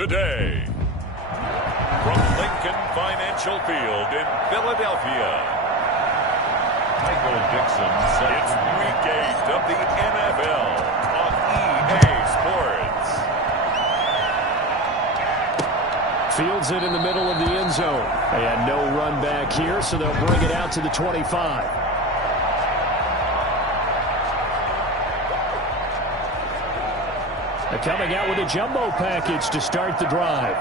today. From Lincoln Financial Field in Philadelphia, Michael Dixon says it's Week 8 of the NFL on EA Sports. Fields it in the middle of the end zone. They had no run back here, so they'll bring it out to the 25. They're coming out with a jumbo package to start the drive.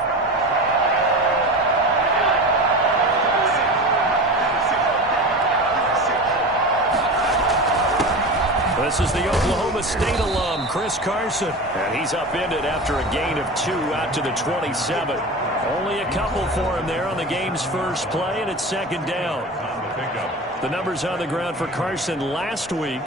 This is the Oklahoma State alum, Chris Carson. And he's upended after a gain of 2 out to the 27. Only a couple for him there on the game's first play, and it's second down. The numbers on the ground for Carson last week: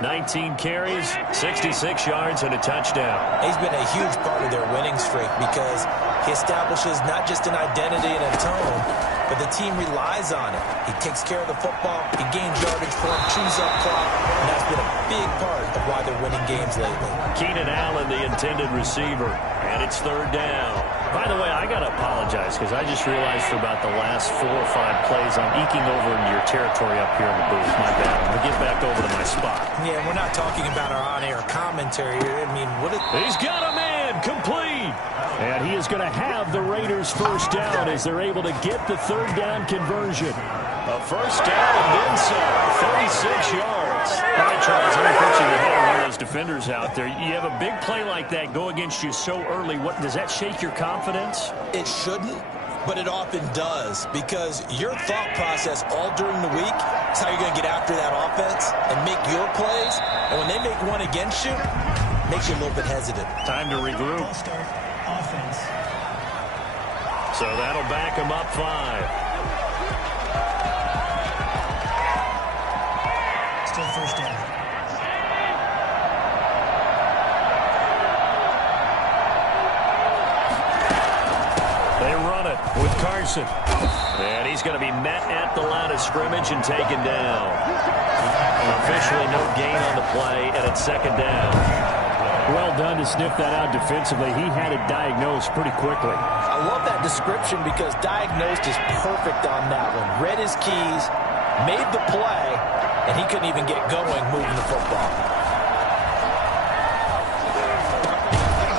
19 carries, 66 yards, and a touchdown. He's been a huge part of their winning streak because he establishes not just an identity and a tone, but the team relies on it. He takes care of the football, he gains yardage for him, chews up clock, and that's been a big part of why they're winning games lately. Keenan Allen, the intended receiver, and it's third down. By the way, I got to apologize because I just realized for about the last 4 or 5 plays I'm eking over into your territory up here in the booth. My bad. I'm going to get back over to my spot. Yeah, we're not talking about our on-air commentary here. I mean, what is... He's got a man complete. And he is going to have the Raiders first down as they're able to get the third down conversion. A first down and then some. 36 yards. All right, Charles, let me put you ahead of one of those defenders out there. You have a big play like that go against you so early. What does that shake your confidence? It shouldn't, but it often does, because your thought process all during the week is how you're going to get after that offense and make your plays. And when they make one against you, it makes you a little bit hesitant. Time to regroup. So that'll back him up 5. Still first down. They run it with Carson. And he's going to be met at the line of scrimmage and taken down. Officially no gain on the play, and it's second down. Well done to sniff that out defensively. He had it diagnosed pretty quickly. I love that description because diagnosed is perfect on that one. Read his keys, made the play, and he couldn't even get going moving the football.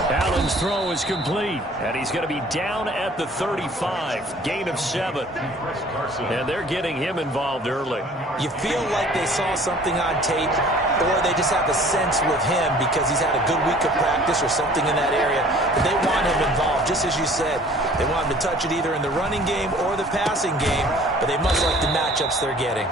Allen's throw is complete, and he's going to be down at the 35. Gain of 7. And they're getting him involved early. You feel like they saw something on tape, or they just have a sense with him because he's had a good week of practice or something in that area. But they want him involved, just as you said. They want him to touch it either in the running game or the passing game, but they must like the matchups they're getting.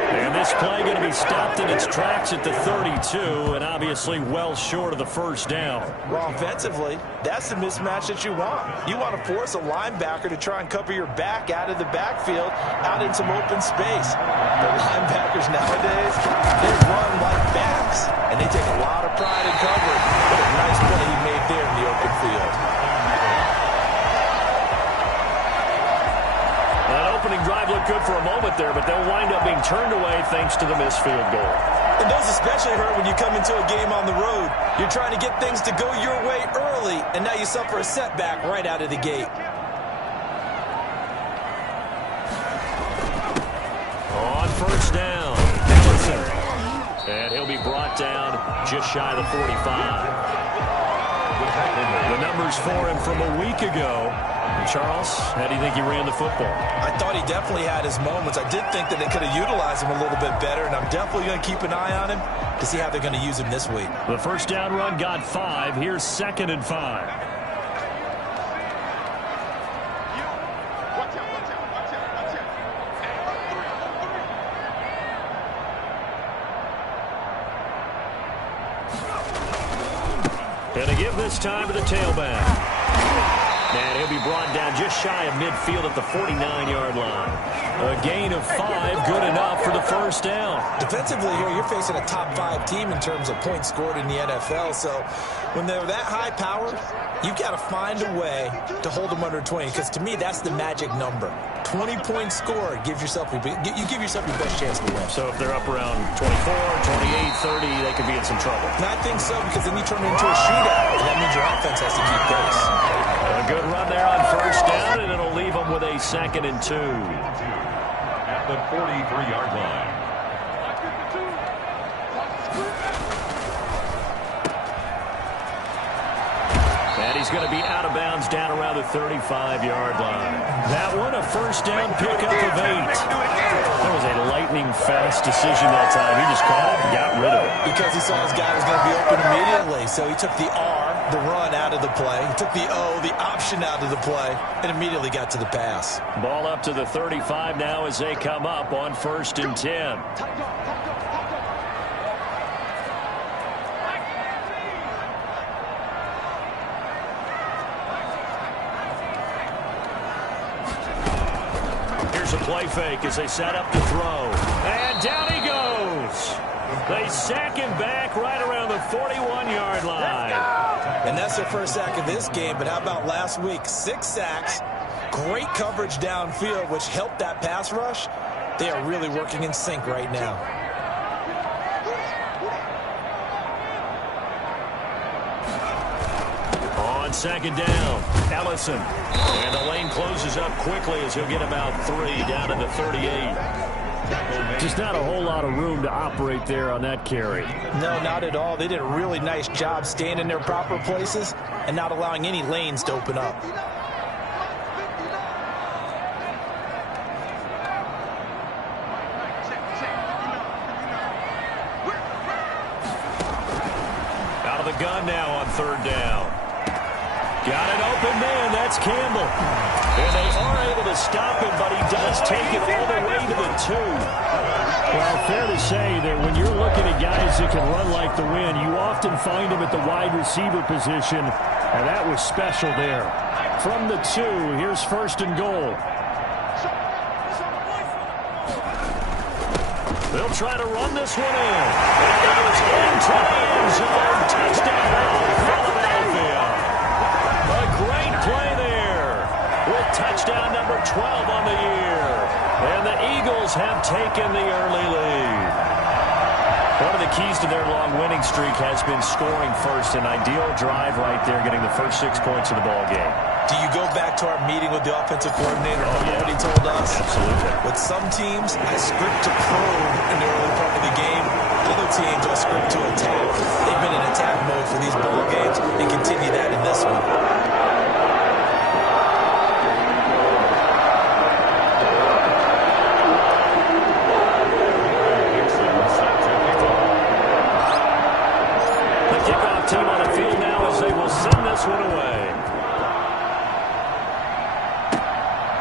And this play going to be stopped in its tracks at the 32, and obviously well short of the first down. Well, offensively, that's the mismatch that you want. You want to force a linebacker to try and cover your back out of the backfield, out in some open space. The linebackers nowadays, they run like backs, and they take a lot of pride in covering. What a nice play he made there in the open field. Opening drive looked good for a moment there, but they'll wind up being turned away thanks to the missed field goal. And those especially hurt when you come into a game on the road. You're trying to get things to go your way early, and now you suffer a setback right out of the gate. On first down, and he'll be brought down just shy of the 45. The numbers for him from a week ago. Charles, how do you think he ran the football? I thought he definitely had his moments. I did think that they could have utilized him a little bit better, and I'm definitely going to keep an eye on him to see how they're going to use him this week. The first down run got 5. Here's 2nd and 5. And to give this time to the tailback. And he'll be brought down just shy of midfield at the 49-yard line. A gain of 5, good enough for the first down. Defensively here, you're facing a top 5 team in terms of points scored in the NFL. So when they're that high powered, you've got to find a way to hold them under 20. Because to me, that's the magic number. 20 points scored you give yourself your best chance to win. So if they're up around 24, 28, 30, they could be in some trouble. And I think so, because then you turn it into a shootout, and that means your offense has to keep pace. A good run there on first down, and it'll leave them with a 2nd and 2. At the 43-yard line. And he's going to be out of bounds down around the 35-yard line. That one, a first down pickup of 8. That was a lightning-fast decision that time. He just caught it and got rid of it. Because he saw his guy was going to be open immediately, so he took the R, the run, out of the play. He took the O, the option, out of the play, and immediately got to the pass. Ball up to the 35 now as they come up on 1st and 10. A play fake as they set up to throw. And down he goes. They sack him back right around the 41-yard line. And that's their first sack of this game, but how about last week? 6 sacks, great coverage downfield, which helped that pass rush. They are really working in sync right now. On 2nd down, Ellison. And the lane closes up quickly as he'll get about 3 down to the 38. Just not a whole lot of room to operate there on that carry. No, not at all. They did a really nice job staying in their proper places and not allowing any lanes to open up. Out of the gun now on 3rd down. Got an open man. That's Campbell. And they are able to stop him, but he does take it all the way to the 2. Well, fair to say that when you're looking at guys that can run like the wind, you often find them at the wide receiver position, and that was special there. From the 2, here's 1st and goal. They'll try to run this one in. And it goes into the end zone. Touchdown, Philadelphia. A great play there with touchdown number 12 on the year. And the Eagles have taken the early lead. One of the keys to their long winning streak has been scoring first. An ideal drive right there, getting the first 6 points of the ball game. Do you go back to our meeting with the offensive coordinator? Remember what he told us? Absolutely. With some teams, I script to probe in the early part of the game. Other teams, I script to attack. They've been in attack mode for these ball games and continue that in this one. The kickoff team on the field now as they will send this one away.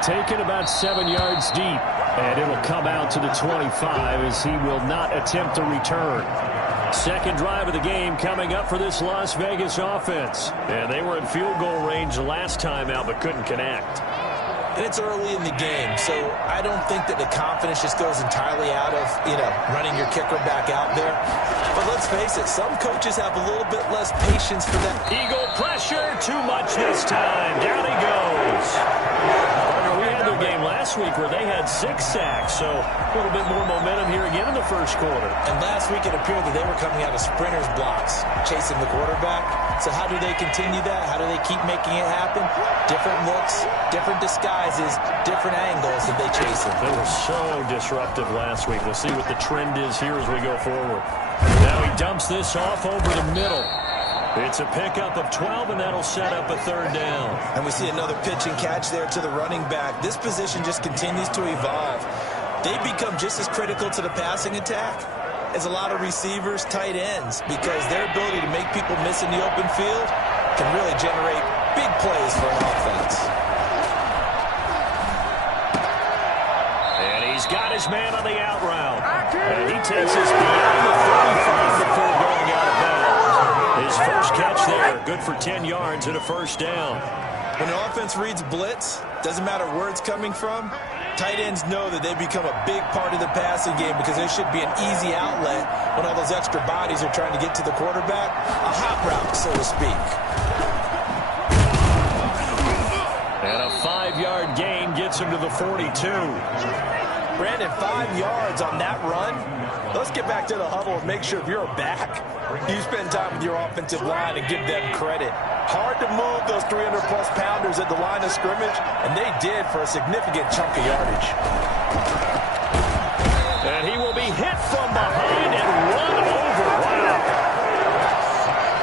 Taken about 7 yards deep, and it'll come out to the 25 as he will not attempt to return. Second drive of the game coming up for this Las Vegas offense. And they were in field goal range last time out but couldn't connect. And it's early in the game, so I don't think that the confidence just goes entirely out of, running your kicker back out there. But let's face it, some coaches have a little bit less patience for that. Eagle pressure, too much this time. Down he goes. We had their game last week where they had 6 sacks, so a little bit more momentum here again in the first quarter. And last week it appeared that they were coming out of sprinters blocks, chasing the quarterback. So how do they continue that? How do they keep making it happen? Different looks, different disguises, different angles that they chase it. They were so disruptive last week. We'll see what the trend is here as we go forward. Now he dumps this off over the middle. It's a pickup of 12, and that'll set up a 3rd down. And we see another pitch and catch there to the running back. This position just continues to evolve. They become just as critical to the passing attack as a lot of receivers, tight ends, because their ability to make people miss in the open field can really generate big plays for an offense. And he's got his man on the out route. And he takes us beyond the 35 before going out of bounds. His first catch there, good for 10 yards and a first down. When an offense reads blitz, doesn't matter where it's coming from, tight ends know that they become a big part of the passing game because there should be an easy outlet when all those extra bodies are trying to get to the quarterback. A hot route, so to speak. And a 5-yard gain gets him to the 42. Brandon, 5 yards on that run. Let's get back to the huddle and make sure if you're a back, You spend time with your offensive line and give them credit. Hard to move those 300-plus pounders at the line of scrimmage, and they did for a significant chunk of yardage. And he will be hit from behind and run over. Wow.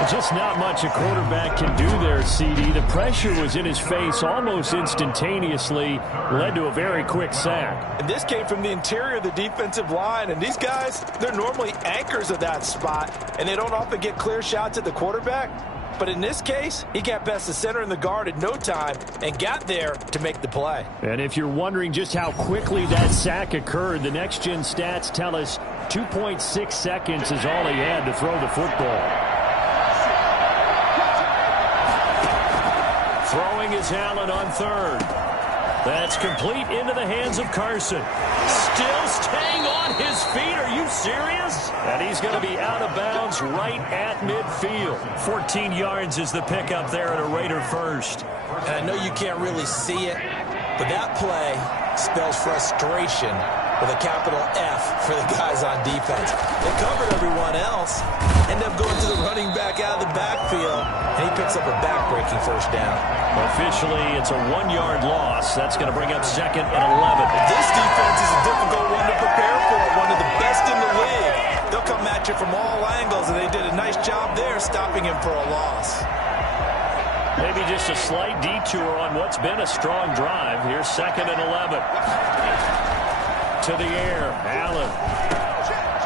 Just not much a quarterback can do there, CD. The pressure was in his face almost instantaneously, led to a very quick sack. And this came from the interior of the defensive line, and these guys, they're normally anchors of that spot, and they don't often get clear shots at the quarterback. But in this case, he got past the center and the guard in no time and got there to make the play. And if you're wondering just how quickly that sack occurred, the next-gen stats tell us 2.6 seconds is all he had to throw the football. Throwing is Allen on third. That's complete into the hands of Carson. Still staying on his feet. Are you serious? And he's going to be out of bounds right at midfield. 14 yards is the pickup there at a Raider first. And I know you can't really see it, but that play spells frustration with a capital F for the guys on defense. They covered everyone else, end up going to the running back out of the backfield, and he picks up a back-breaking first down. Officially, it's a 1-yard loss. That's going to bring up 2nd and 11. This defense is a difficult one to prepare for, one of the best in the league. They'll come at you from all angles, and they did a nice job there stopping him for a loss. Maybe just a slight detour on what's been a strong drive. Here's 2nd and 11. To the air, Allen.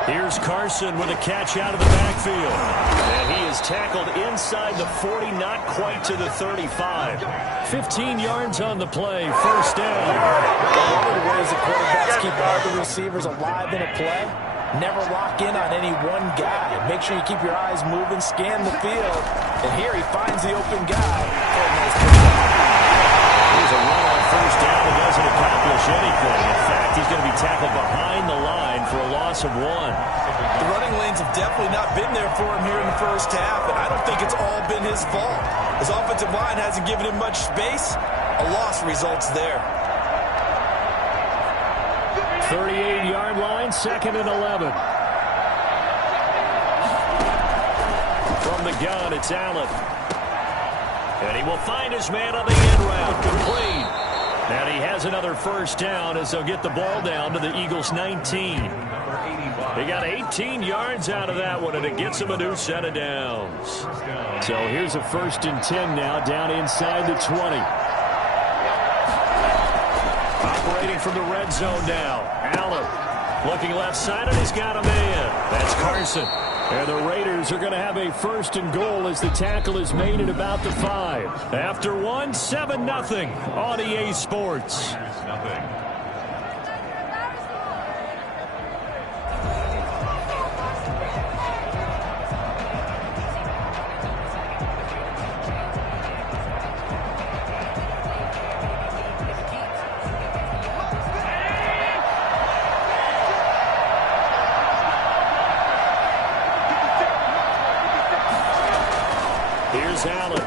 Here's Carson with a catch out of the backfield. And he is tackled inside the 40, not quite to the 35. 15 yards on the play, first down. One of the ways the quarterbacks keep all the receivers alive in a play, never lock in on any one guy. Make sure you keep your eyes moving, scan the field. And here he finds the open guy for a nice pickup. Here's a run on first down that doesn't accomplish anything. In fact, he's going to be tackled behind the line for a loss of 1. The running lanes have definitely not been there for him here in the first half, and I don't think it's all been his fault. His offensive line hasn't given him much space. A loss results there. 38-yard line, 2nd and 11. From the gun, it's Allen. And he will find his man on the end route, complete. And he has another first down as they'll get the ball down to the Eagles' 19. They got 18 yards out of that one, and it gets them a new set of downs. So here's a 1st and 10 now, down inside the 20. Operating from the red zone now. Allen looking left side, and he's got a man. That's Carson. And the Raiders are going to have a 1st and goal as the tackle is made at about the 5. After 1, 7-0 on EA Sports. Here's Allen.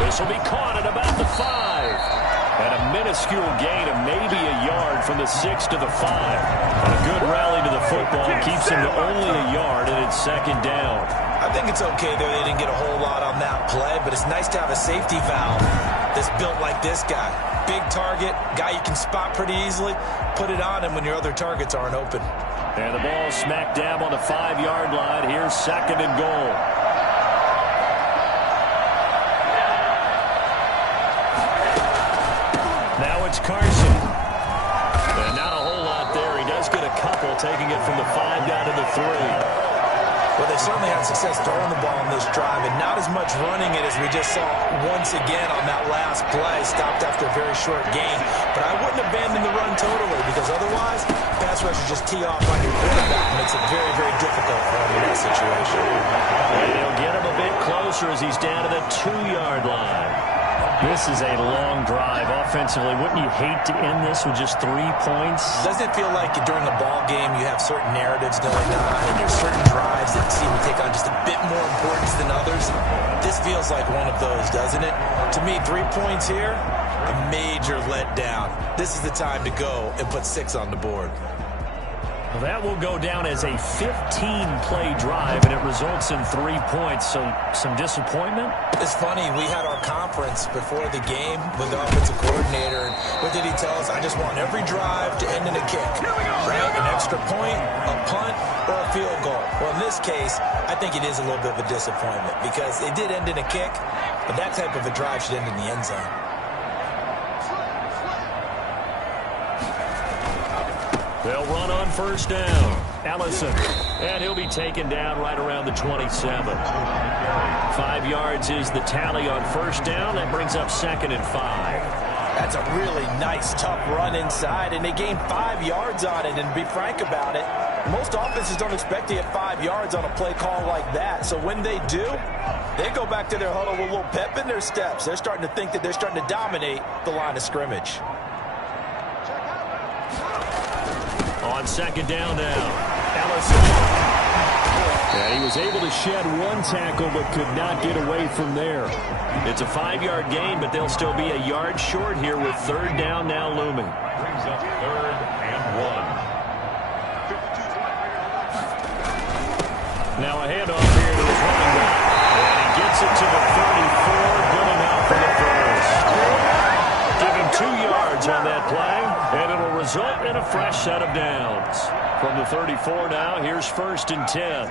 This will be caught at about the 5. And a minuscule gain of maybe a yard from the 6 to the 5. And a good rally to the football keeps him to only a yard, and it's 2nd down. I think it's okay there. They didn't get a whole lot on that play, but it's nice to have a safety valve that's built like this guy. Big target, guy you can spot pretty easily. Put it on him when your other targets aren't open. And the ball smack dab on the 5-yard line. Here's 2nd and goal. Now it's Carson. And not a whole lot there. He does get a couple, taking it from the 5 down to the 3. Well, they certainly had success throwing the ball on this drive, and not as much running it as we just saw once again on that last play, stopped after a very short gain. But I wouldn't abandon the run totally, because otherwise, pass rushers just tee off on your quarterback. It makes it very, very difficult for him in that situation. And they'll get him a bit closer as he's down to the 2-yard line. This is a long drive offensively. Wouldn't you hate to end this with just 3 points? Doesn't it feel like during a ball game you have certain narratives going on and there's certain drives that seem to take on just a bit more importance than others? This feels like one of those, doesn't it? To me, 3 points here, a major letdown. This is the time to go and put 6 on the board. Well, that will go down as a 15-play drive, and it results in 3 points. So some disappointment? It's funny. We had our conference before the game with the offensive coordinator. And what did he tell us? I just want every drive to end in a kick. Right? An extra point, a punt, or a field goal. Well, in this case, I think it is a little bit of a disappointment because it did end in a kick, but that type of a drive should end in the end zone. They'll run on first down. Allison. And he'll be taken down right around the 27. 5 yards is the tally on first down. That brings up 2nd and 5. That's a really nice, tough run inside, and they gained 5 yards on it. And to be frank about it, most offenses don't expect to get 5 yards on a play call like that. So when they do, they go back to their huddle with a little pep in their steps. They're starting to think that they're starting to dominate the line of scrimmage. On 2nd down now, Allison. And he was able to shed 1 tackle but could not get away from there. It's a 5-yard gain, but they'll still be a yard short here with 3rd down now looming. Brings up 3rd and 1. Now a handoff here to his running back. And he gets it to the 34. Good enough for the first. Give him 2 yards on that play. And it'll result in a fresh set of downs. From the 34 now, here's 1st and 10.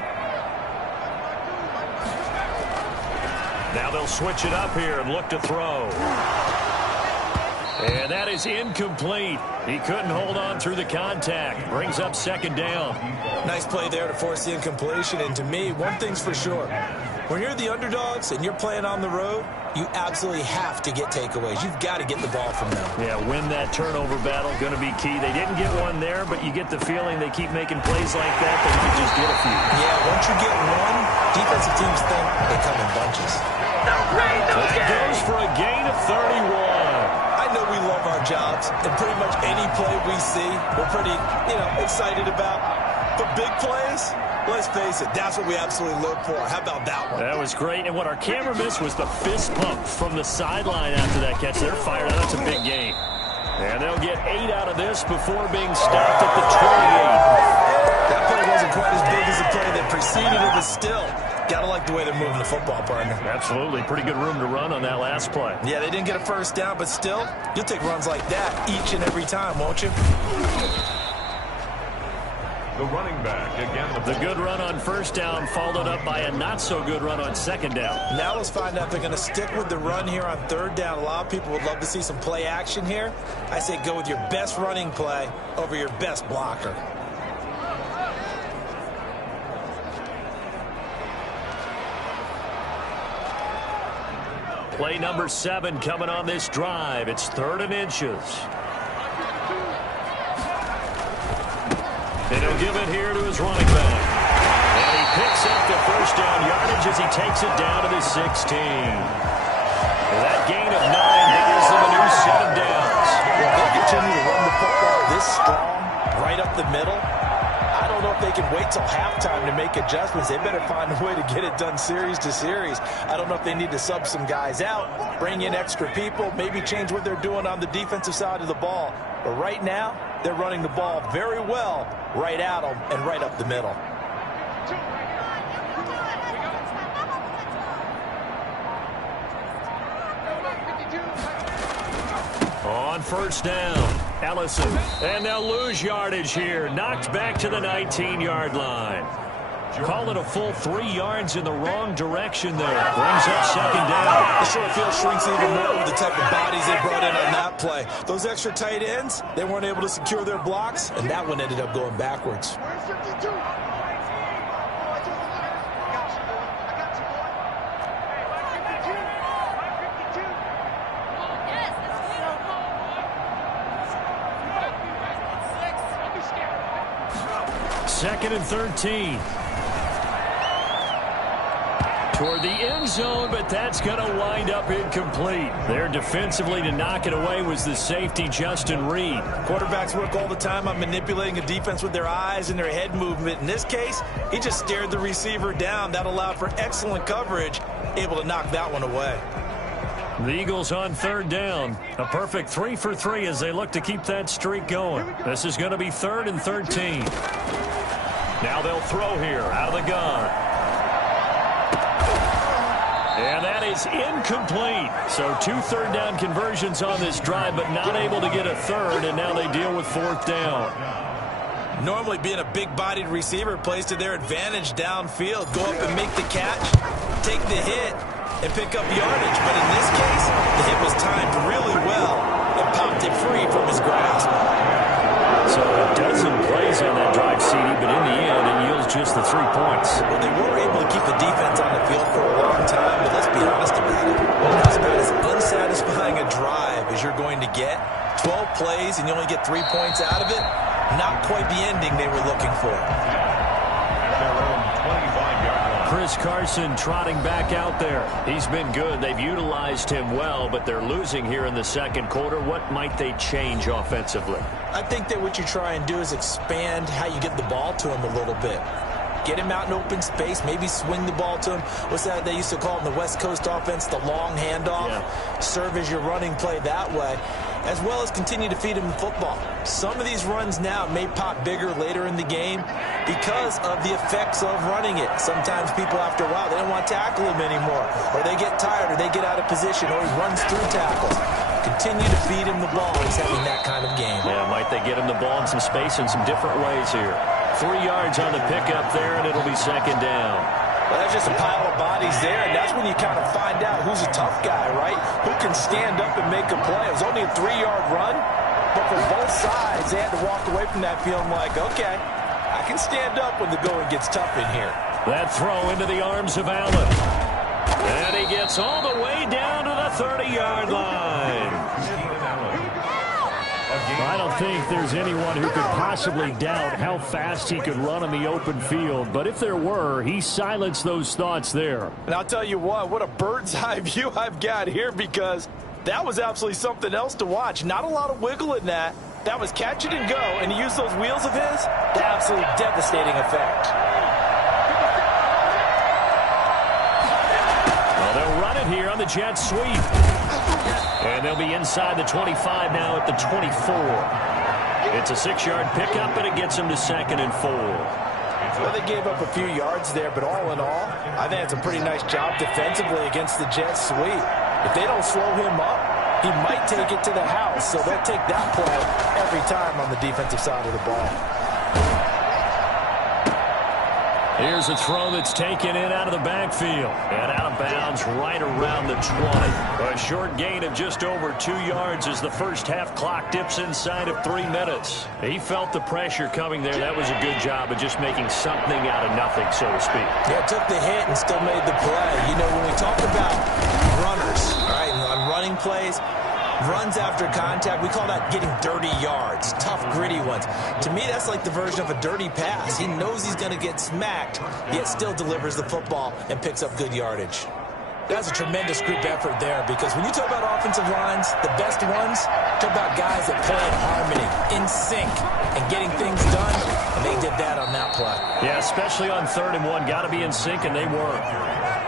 Now they'll switch it up here and look to throw. And that is incomplete. He couldn't hold on through the contact. Brings up 2nd down. Nice play there to force the incompletion. And to me, one thing's for sure. When you're the underdogs and you're playing on the road, you absolutely have to get takeaways. You've got to get the ball from them. Yeah, win that turnover battle, going to be key. They didn't get one there, but you get the feeling they keep making plays like that, they can just get a few. Yeah, once you get one, defensive teams think they come in bunches. That goes for a gain of 31. I know we love our jobs, and pretty much any play we see, we're pretty, excited about. But big plays, let's face it, that's what we absolutely look for. How about that one? That was great. And what our camera missed was the fist pump from the sideline after that catch. They're fired out. That's a big gain. And they'll get 8 out of this before being stopped at the 28. That play wasn't quite as big as the play that preceded it, but still, got to like the way they're moving the football, partner. Absolutely. Pretty good room to run on that last play. Yeah, they didn't get a first down, but still, you'll take runs like that each and every time, won't you? The running back again. The good run on first down followed up by a not-so-good run on 2nd down. Now let's find out if they're going to stick with the run here on 3rd down. A lot of people would love to see some play action here. I say go with your best running play over your best blocker. Play number 7 coming on this drive. It's 3rd and inches. And he'll give it here to his running back. And he picks up the first down yardage as he takes it down to the 16. And that gain of 9 gives them a new set of downs. If they continue to run the football this strong, right up the middle, I don't know if they can wait till halftime to make adjustments. They better find a way to get it done series to series. I don't know if they need to sub some guys out, bring in extra people, maybe change what they're doing on the defensive side of the ball. But right now, they're running the ball very well right at them and right up the middle. On first down, Allison. And they'll lose yardage here. Knocked back to the 19-yard line. Call it a full 3 yards in the wrong direction there. Brings up 2nd down. The short field shrinks even more with the type of bodies they brought in on that play. Those extra tight ends, they weren't able to secure their blocks, and that one ended up going backwards. Second and 13. Toward the end zone, but that's going to wind up incomplete. There defensively to knock it away was the safety, Justin Reed. Quarterbacks work all the time on manipulating a defense with their eyes and their head movement. In this case, he just stared the receiver down. That allowed for excellent coverage, able to knock that one away. The Eagles on third down. A perfect 3 for 3 as they look to keep that streak going. This is going to be 3rd and 13. Now they'll throw here out of the gun. And that is incomplete. So 2 third down conversions on this drive, but not able to get a third, and now they deal with 4th down. Normally being a big-bodied receiver plays to their advantage downfield. Go up and make the catch, take the hit, and pick up yardage. But in this case, the hit was timed really well and popped it free from his grasp. So a dozen plays on that drive, CD, but in the end, it yields just the 3 points. Well, they were able to keep the defense on the field for a long time, but let's be honest about it. That's about as unsatisfying a drive as you're going to get. 12 plays and you only get 3 points out of it. Not quite the ending they were looking for. Chris Carson trotting back out there. He's been good. They've utilized him well, but they're losing here in the second quarter. What might they change offensively? I think that what you try and do is expand how you get the ball to him a little bit. Get him out in open space, maybe swing the ball to him. What's that they used to call in the West Coast offense, the long handoff? Yeah. Serve as your running play that way, as well as continue to feed him the football. Some of these runs now may pop bigger later in the game because of the effects of running it. Sometimes people, after a while, they don't want to tackle him anymore, or they get tired, or they get out of position, or he runs through tackles. Continue to feed him the ball. He's having that kind of game. Yeah, might they get him the ball in some space in some different ways here. 3 yards on the pickup there, and it'll be 2nd down. Well, that's just a pile of bodies there, and that's when you kind of find out who's a tough guy, right? Who can stand up and make a play. It was only a 3-yard run, but for both sides, they had to walk away from that feeling like, okay, I can stand up when the going gets tough in here. That throw into the arms of Allen. And he gets all the way down to the 30-yard line. I don't think there's anyone who could possibly doubt how fast he could run on the open field. But if there were, he silenced those thoughts there. And I'll tell you what a bird's eye view I've got here, because that was absolutely something else to watch. Not a lot of wiggle in that. That was catch it and go, and he used those wheels of his to absolutely devastating effect. Well, they'll run it here on the jet sweep. And they'll be inside the 25 now at the 24. It's a 6-yard pickup, and it gets them to 2nd and 4. Well, they gave up a few yards there, but all in all, I think it's a pretty nice job defensively against the jet sweep. If they don't slow him up, he might take it to the house, so they'll take that play every time on the defensive side of the ball. Here's a throw that's taken in out of the backfield and out of bounds right around the 20. A short gain of just over 2 yards as the first half clock dips inside of 3 minutes. He felt the pressure coming there. That was a good job of just making something out of nothing, so to speak. Yeah, took the hit and still made the play. You know, when we talk about runners, all right, on running plays, runs after contact, we call that getting dirty yards, tough, gritty ones. To me, that's like the version of a dirty pass. He knows he's going to get smacked, yet still delivers the football and picks up good yardage. That's a tremendous group effort there, because when you talk about offensive lines, the best ones, talk about guys that play in harmony, in sync, and getting things done, and they did that on that play. Yeah, especially on 3rd and 1. Got to be in sync, and they were.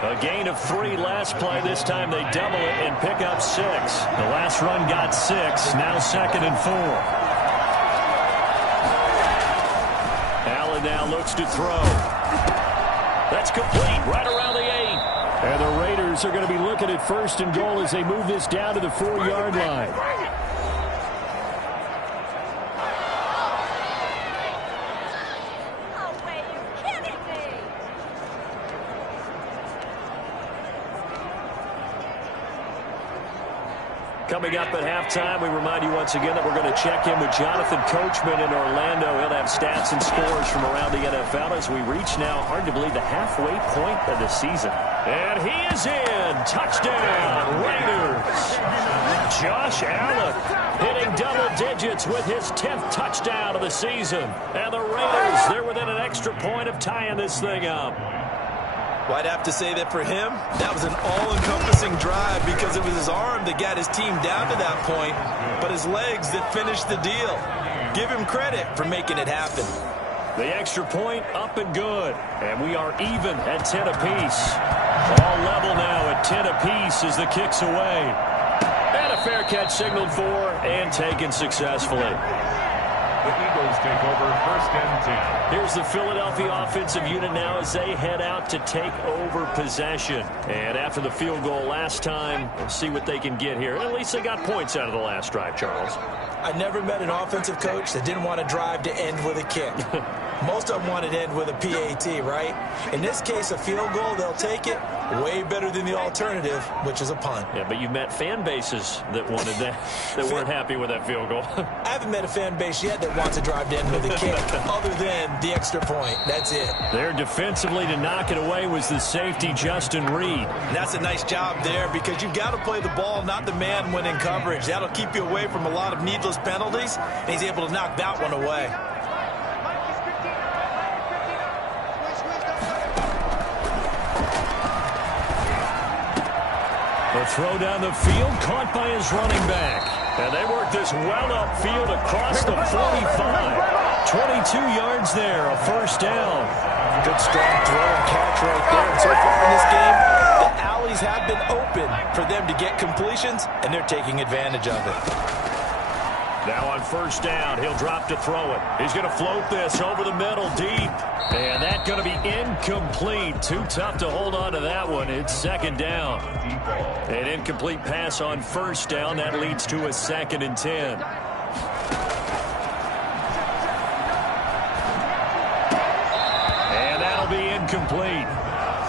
A gain of 3 last play. This time they double it and pick up 6. The last run got 6. Now 2nd and 4. Allen now looks to throw. That's complete right around the 8. And the Raiders are going to be looking at 1st and goal as they move this down to the 4-yard line. Coming up at halftime, we remind you once again that we're going to check in with Jonathan Coachman in Orlando. He'll have stats and scores from around the NFL as we reach now, hard to believe, the halfway point of the season. And he is in. Touchdown, Raiders. Josh Allen hitting double digits with his 10th touchdown of the season. And the Raiders, they're within an extra point of tying this thing up. Well, I'd have to say that for him, that was an all-encompassing drive, because it was his arm that got his team down to that point, but his legs that finished the deal. Give him credit for making it happen. The extra point up and good, and we are even at 10 apiece. All level now at 10 apiece as the kick's away. And a fair catch signaled for and taken successfully. The Eagles take over 1st and 10. Here's the Philadelphia offensive unit now as they head out to take over possession. And after the field goal last time, we'll see what they can get here. At least they got points out of the last drive, Charles. I never met an offensive coach that didn't want to drive to end with a kick. Most of them wanted to end with a PAT, right? In this case, a field goal, they'll take it. Way better than the alternative, which is a punt. Yeah, but you've met fan bases that wanted that, that weren't happy with that field goal. I haven't met a fan base yet that wants to drive to end with a kick, other than the extra point. That's it. There defensively to knock it away was the safety, Justin Reed. And that's a nice job there because you've got to play the ball, not the man when in coverage. That'll keep you away from a lot of needless penalties, and he's able to knock that one away. The throw down the field, caught by his running back. And they work this well upfield across the 45. 22 yards there, a first down. Good strong throw and catch right there. And so far in this game, the alleys have been open for them to get completions, and they're taking advantage of it. Now on first down, he'll drop to throw it. He's going to float this over the middle deep. And that's going to be incomplete. Too tough to hold on to that one. It's second down. An incomplete pass on first down. That leads to a 2nd and 10. And that'll be incomplete.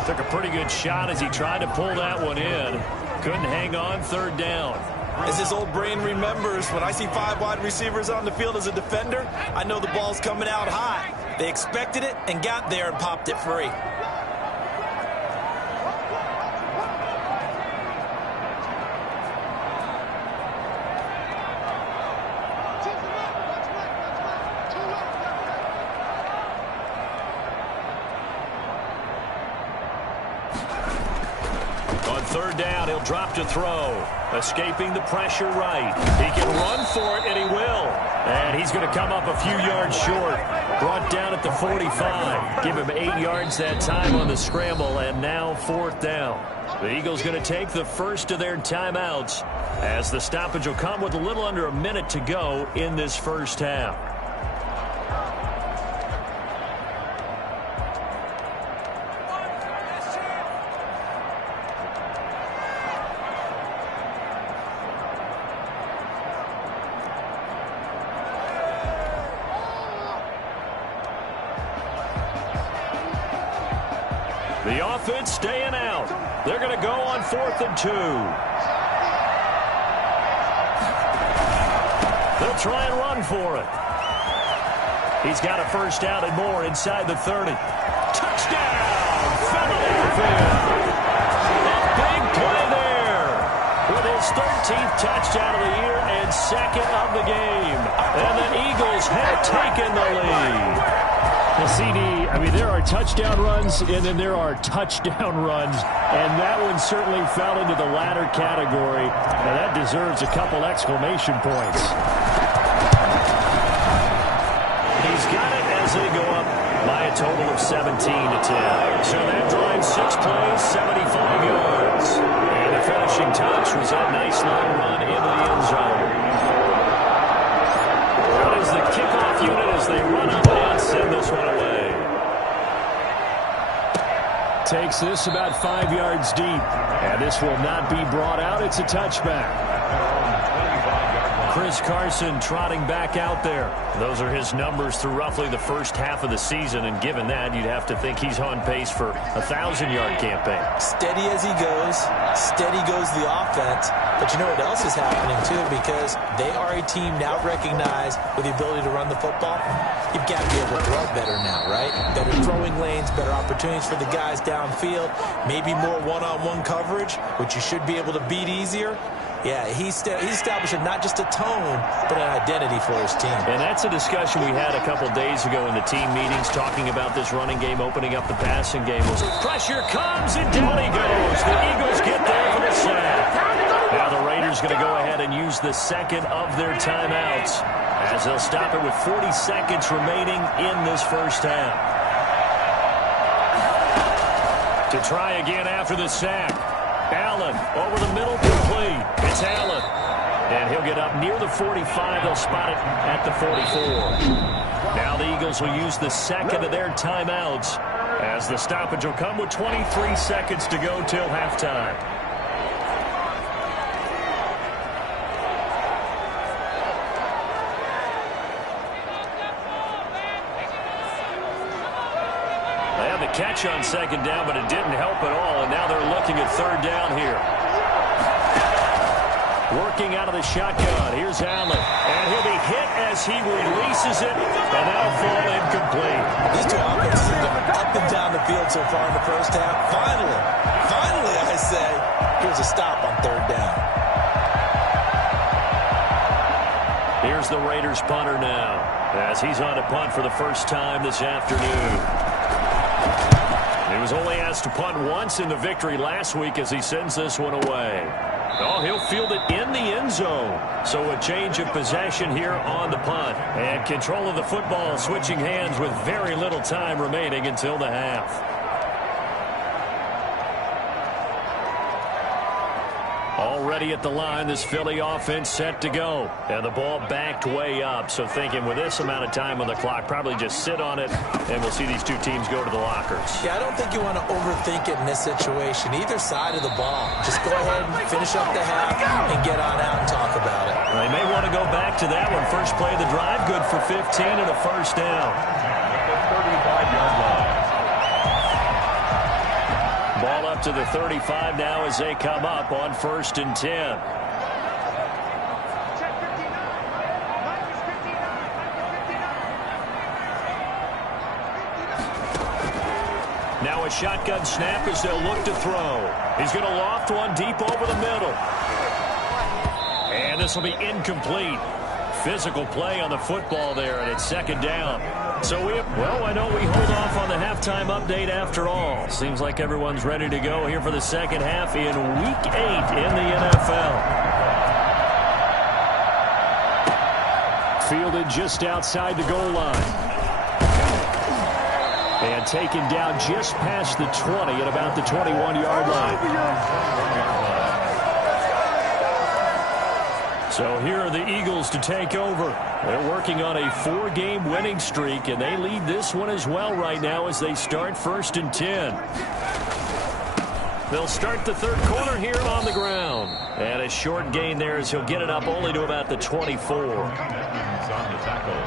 Took a pretty good shot as he tried to pull that one in. Couldn't hang on, third down. As this old brain remembers, when I see 5 wide receivers on the field as a defender, I know the ball's coming out high. They expected it and got there and popped it free. On third down, he'll drop to throw. Escaping the pressure right. He can run for it, and he will. And he's going to come up a few yards short. Brought down at the 45. Give him 8 yards that time on the scramble, and now fourth down. The Eagles going to take the first of their timeouts as the stoppage will come with a little under a minute to go in this first half. The offense staying out. They're going to go on 4th and 2. They'll try and run for it. He's got a first down and more inside the 30. Touchdown, Philadelphia. A big play there with his 13th touchdown of the year and 2nd of the game. And the Eagles have taken the lead. The CD, I mean, there are touchdown runs, and then there are touchdown runs, and that one certainly fell into the latter category. Now, that deserves a couple exclamation points. He's got it as they go up by a total of 17 to 10. So that drives 6 plays, 75 yards. And the finishing touch was that nice long run into the end zone. What is the kickoff unit as they run up and send this one away? Takes this about 5 yards deep, and this will not be brought out. It's a touchback. Chris Carson trotting back out there. Those are his numbers through roughly the first half of the season, and given that, you'd have to think he's on pace for a 1,000-yard campaign. Steady as he goes, steady goes the offense. But you know what else is happening, too, because they are a team now recognized with the ability to run the football. You've got to be able to throw better now, right? Better throwing lanes, better opportunities for the guys downfield, maybe more one-on-one coverage, which you should be able to beat easier. Yeah, he's establishing not just a tone, but an identity for his team. And that's a discussion we had a couple days ago in the team meetings talking about this running game, opening up the passing game. Pressure comes, and down he goes. The Eagles get there for the sack. Now the Raiders going to go ahead and use the second of their timeouts as they'll stop it with 40 seconds remaining in this first half. To try again after the sack. Allen over the middle, complete. It's Allen. And he'll get up near the 45. They'll spot it at the 44. Now the Eagles will use the second of their timeouts as the stoppage will come with 23 seconds to go till halftime. They had the catch on second down, but it didn't help at all, and now they're looking at third down here. Working out of the shotgun. Here's Allen. And he'll be hit as he releases it. And that'll fall incomplete. These two offenses have gone up and down the field so far in the first half. Finally, I say, here's a stop on third down. Here's the Raiders punter now, as he's on to punt for the first time this afternoon. He was only asked to punt once in the victory last week as he sends this one away. Oh, he'll field it in the end zone. So a change of possession here on the punt. And control of the football switching hands with very little time remaining until the half. Already at the line, this Philly offense set to go. And the ball backed way up. So thinking with this amount of time on the clock, probably just sit on it, and we'll see these two teams go to the lockers. Yeah, I don't think you want to overthink it in this situation. Either side of the ball. Just go ahead and finish up the half and get on out and talk about it. They may want to go back to that one. First play of the drive, good for 15 and a first down. At the 35-yard line. Ball up to the 35 now as they come up on 1st and 10. Now a shotgun snap as they'll look to throw. He's going to loft one deep over the middle. And this will be incomplete. Physical play on the football there, and it's second down. So I know we hold off on the halftime update after all. Seems like everyone's ready to go here for the second half in Week 8 in the NFL. Fielded just outside the goal line. And taken down just past the 20 at about the 21-yard line. So here are the Eagles to take over. They're working on a 4-game winning streak, and they lead this one as well right now as they start 1st and 10. They'll start the third quarter here on the ground. And a short gain there as he'll get it up only to about the 24.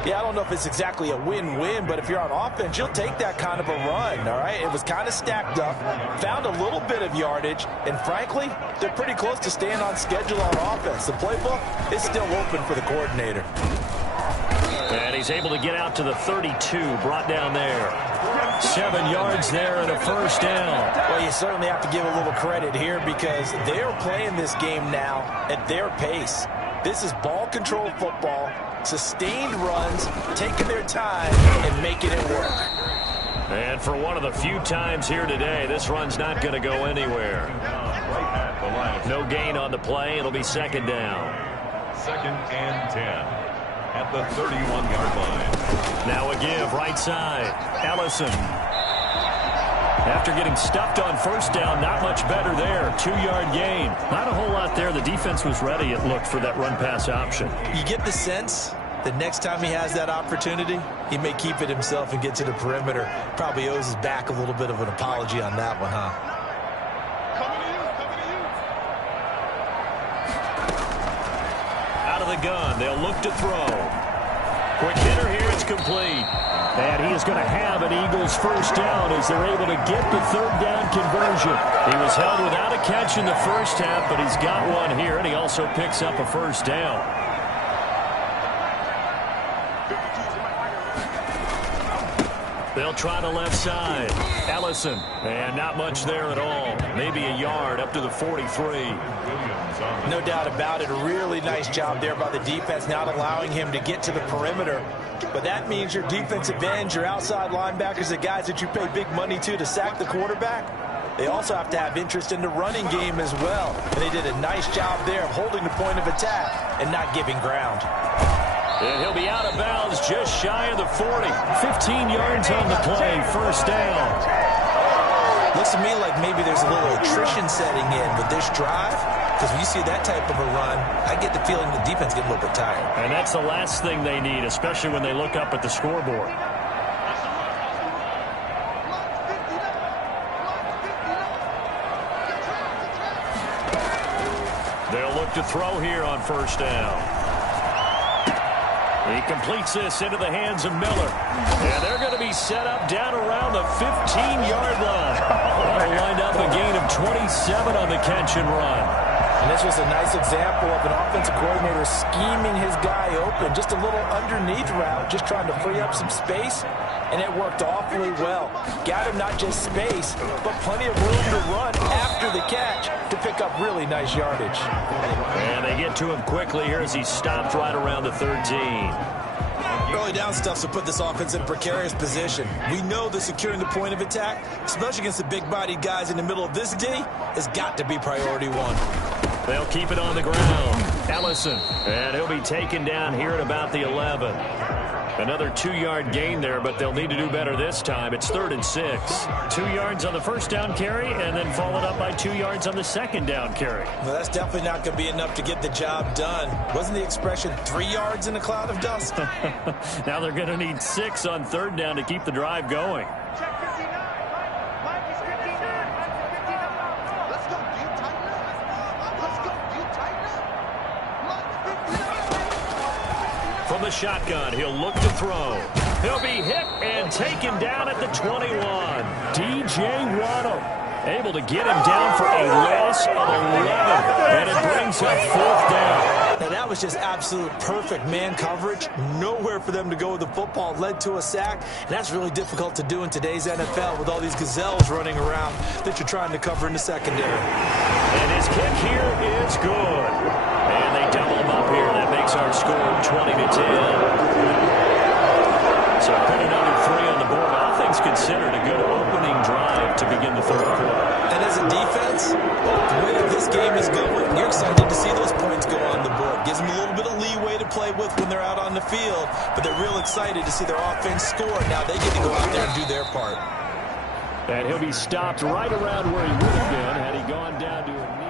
Yeah, I don't know if it's exactly a win-win, but if you're on offense, you'll take that kind of a run, all right? It was kind of stacked up, found a little bit of yardage, and frankly, they're pretty close to staying on schedule on offense. The playbook is still open for the coordinator. And he's able to get out to the 32, brought down there. 7 yards there and a first down. Well, you certainly have to give a little credit here because they're playing this game now at their pace. This is ball control football, sustained runs, taking their time and making it work. And for one of the few times here today, this run's not going to go anywhere. No gain on the play. It'll be second down. 2nd and 10. At the 31-yard line. Now a give right side. Ellison. After getting stuffed on first down, not much better there. 2-yard gain. Not a whole lot there. The defense was ready, it looked, for that run-pass option. You get the sense that next time he has that opportunity, he may keep it himself and get to the perimeter. Probably owes his back a little bit of an apology on that one, huh? The gun. They'll look to throw. Quick hitter here. It's complete. And he is going to have an Eagles first down as they're able to get the third down conversion. He was held without a catch in the first half, but he's got one here, and he also picks up a first down. They'll try the left side. Ellison. And not much there at all. Maybe a yard up to the 43. No doubt about it. A really nice job there by the defense, not allowing him to get to the perimeter. But that means your defensive ends, your outside linebackers, the guys that you pay big money to sack the quarterback, they also have to have interest in the running game as well. And they did a nice job there of holding the point of attack and not giving ground. And he'll be out of bounds just shy of the 40. 15 yards on the play. First down. Looks to me like maybe there's a little attrition setting in with this drive, because when you see that type of a run, I get the feeling the defense getting a little bit tired. And that's the last thing they need, especially when they look up at the scoreboard. They'll look to throw here on first down. He completes this into the hands of Miller. And they're going to be set up down around the 15-yard line. That'll wind up a gain of 27 on the catch and run. And this was a nice example of an offensive coordinator scheming his guy open. Just a little underneath route, just trying to free up some space. And it worked awfully well. Got him not just space, but plenty of room to run after the catch to pick up really nice yardage. And they get to him quickly here as he stopped right around the 13. Early down stuff to put this offense in a precarious position. We know that securing the point of attack, especially against the big-bodied guys in the middle of this D, has got to be priority one. They'll keep it on the ground. Ellison. And he'll be taken down here at about the 11. Another 2-yard gain there, but they'll need to do better this time. It's 3rd and 6. 2 yards on the first down carry, and then followed up by 2 yards on the second down carry. Well, that's definitely not going to be enough to get the job done. Wasn't the expression 3 yards in a cloud of dust? Now they're going to need 6 on 3rd down to keep the drive going. From the shotgun, he'll look to throw. He'll be hit and taken down at the 21. DJ Waddle able to get him down for a loss of 11. And it brings up 4th down. Now that was just absolute perfect man coverage. Nowhere for them to go with the football. Led to a sack. And that's really difficult to do in today's NFL with all these gazelles running around that you're trying to cover in the secondary. And his kick here is good. And they double him up here. That makes our score 20-10. So put another 3 on the board. All things considered, a good opening drive to begin the 3rd quarter. And as a defense, the way that this game is going, you're excited to see those points go on the board. Gives them a little bit of leeway to play with when they're out on the field, but they're real excited to see their offense score. Now they get to go out there and do their part. And he'll be stopped right around where he would have been had he gone down to a knee.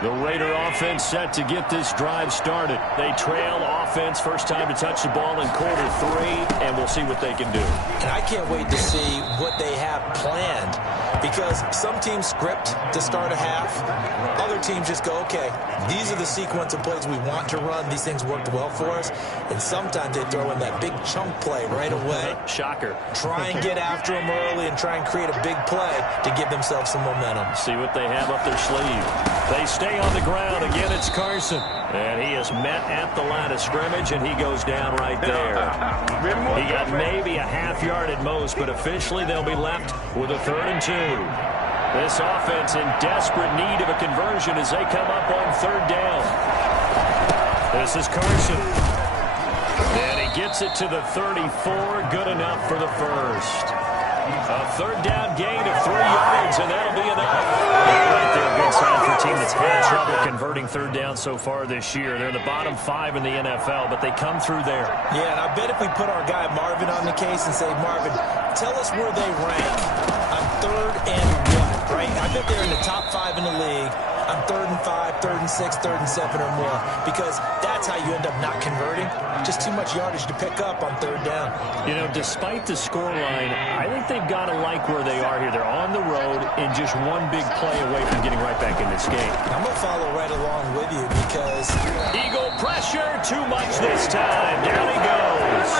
The Raider offense set to get this drive started. They trail offense, first time to touch the ball in quarter 3, and we'll see what they can do. And I can't wait to see what they have planned, because some teams script to start a half. Other teams just go, okay, these are the sequence of plays we want to run. These things worked well for us. And sometimes they throw in that big chunk play right away. Shocker. Try and get after them early and try and create a big play to give themselves some momentum. See what they have up their sleeve. They stay on the ground. Again, it's Carson. And he is met at the line of scrimmage, and he goes down right there. He got maybe a half-yard at most, but officially they'll be left with a 3rd and 2. This offense in desperate need of a conversion as they come up on 3rd down. This is Carson. And he gets it to the 34. Good enough for the first. A 3rd down gain of 3 yards, and that'll be enough. Right there, good sign for a team that's had trouble converting 3rd down so far this year. They're in the bottom 5 in the NFL, but they come through there. Yeah, and I bet if we put our guy Marvin on the case and say, Marvin, tell us where they rank on 3rd and what, right? I bet they're in the top 5 in the league on 3rd and 5, 3rd and 6, 3rd and 7 or more, because that's how you end up not converting. Just too much yardage to pick up on 3rd down. You know, despite the scoreline, I think they've got to like where they are here. They're on the road and just one big play away from getting right back in this game. I'm going to follow right along with you because Eagle pressure, too much this time. Down he goes.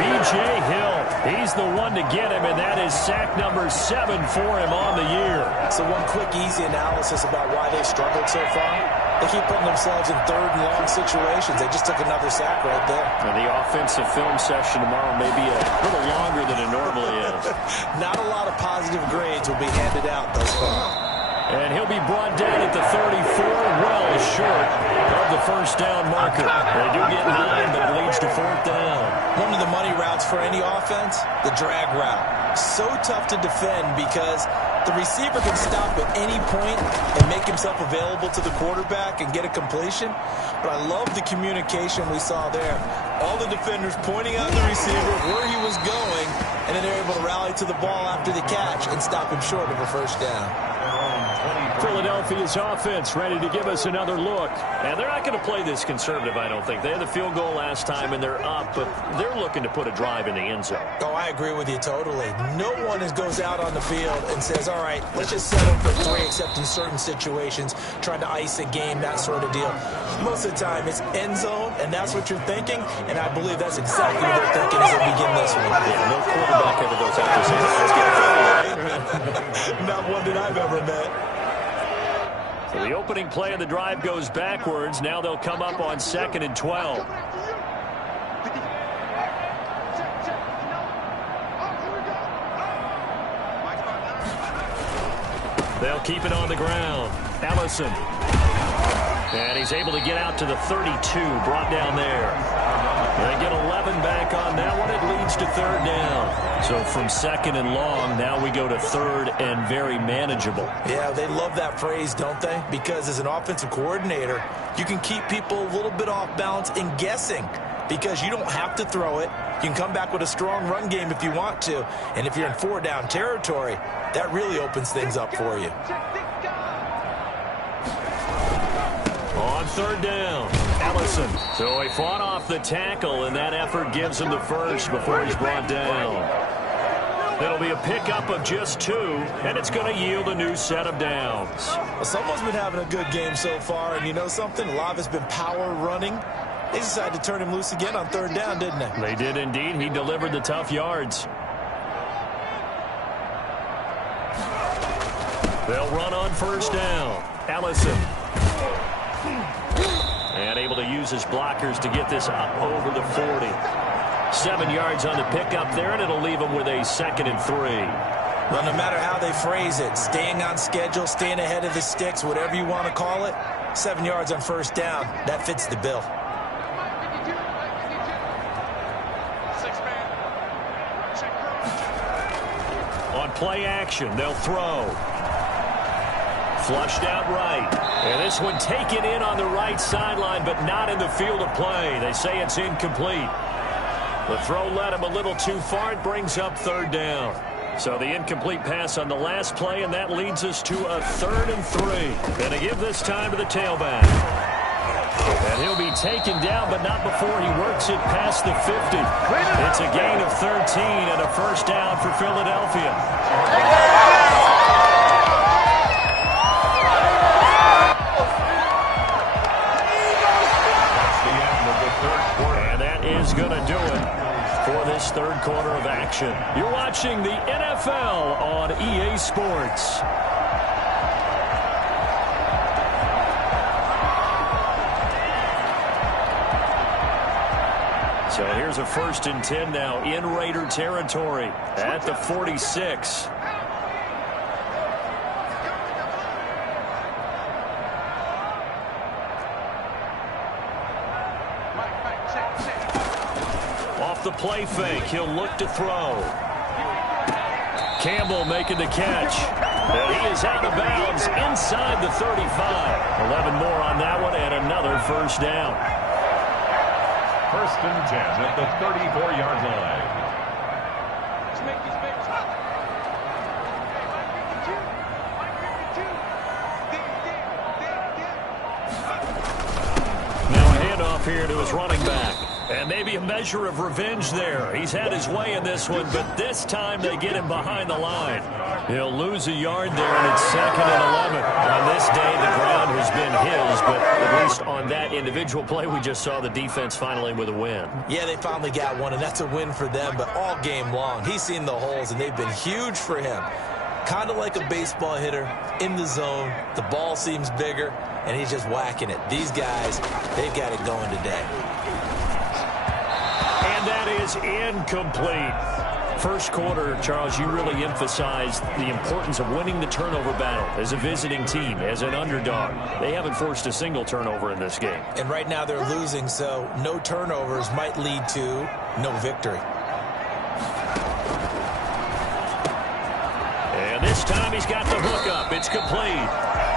B.J. Hill, he's the one to get him, and that is sack number 7 for him on the year. So one quick, easy analysis about why they've struggled so far. They keep putting themselves in 3rd and long situations. They just took another sack right there. And the offensive film session tomorrow may be a little longer than it normally is. Not a lot of positive grades will be handed out thus far. And he'll be brought down at the 34, well short of the first down marker. They do get 9, but it leads to 4th down. One of the money routes for any offense, the drag route. So tough to defend because the receiver can stop at any point and make himself available to the quarterback and get a completion. But I love the communication we saw there. All the defenders pointing out the receiver where he was going, and then they're able to rally to the ball after the catch and stop him short of a first down. Philadelphia's offense ready to give us another look. And they're not going to play this conservative, I don't think. They had the field goal last time, and they're up, but they're looking to put a drive in the end zone. Oh, I agree with you totally. No one goes out on the field and says, all right, let's just settle for 3, except in certain situations, trying to ice a game, that sort of deal. Most of the time, it's end zone, and that's what you're thinking, and I believe that's exactly what they're thinking as they begin this one. Yeah, no quarterback ever goes out there saying, let's get it. Not one that I've ever met. So the opening play of the drive goes backwards. Now they'll come up on 2nd and 12. They'll keep it on the ground. Ellison. And he's able to get out to the 32, brought down there. They get 11 back on that one. It leads to 3rd down. So from 2nd and long, now we go to 3rd and very manageable. Yeah, they love that phrase, don't they? Because as an offensive coordinator, you can keep people a little bit off balance and guessing because you don't have to throw it. You can come back with a strong run game if you want to. And if you're in 4-down territory, that really opens things up for you. On 3rd down, Ellison. So he fought off the tackle, and that effort gives him the first before he's brought down. It'll be a pickup of just 2, and it's going to yield a new set of downs. Well, someone's been having a good game so far, and you know something? A lot of it's been power running. They decided to turn him loose again on 3rd down, didn't they? They did indeed. He delivered the tough yards. They'll run on 1st down. Ellison. And able to use his blockers to get this up over the 40. 7 yards on the pickup there, and it'll leave him with a 2nd and 3. Well, no matter how they phrase it, staying on schedule, staying ahead of the sticks, whatever you want to call it, 7 yards on 1st down, that fits the bill. On play action, they'll throw. Flushed out right. And this one taken in on the right sideline, but not in the field of play. They say it's incomplete. The throw led him a little too far. It brings up 3rd down. So the incomplete pass on the last play, and that leads us to a 3rd and 3. Going to give this time to the tailback. And he'll be taken down, but not before he works it past the 50. It's a gain of 13 and a first down for Philadelphia. Is going to do it for this 3rd quarter of action. You're watching the NFL on EA Sports. So here's a 1st and 10 now in Raider territory at the 46. The play fake. He'll look to throw. Campbell making the catch. And he is out of bounds inside the 35. 11 more on that one and another first down. 1st and 10 at the 34-yard line. Now a handoff here to his running back. And maybe a measure of revenge there. He's had his way in this one, but this time they get him behind the line. He'll lose a yard there, and it's 2nd and 11. On this day, the ground has been his, but at least on that individual play, we just saw the defense finally with a win. Yeah, they finally got one, and that's a win for them, but all game long, he's seen the holes, and they've been huge for him. Kind of like a baseball hitter in the zone. The ball seems bigger, and he's just whacking it. These guys, they've got it going today. And that is incomplete. 1st quarter, Charles, you really emphasized the importance of winning the turnover battle as a visiting team, as an underdog. They haven't forced a single turnover in this game. And right now they're losing, so no turnovers might lead to no victory. And this time he's got the hook up. It's complete.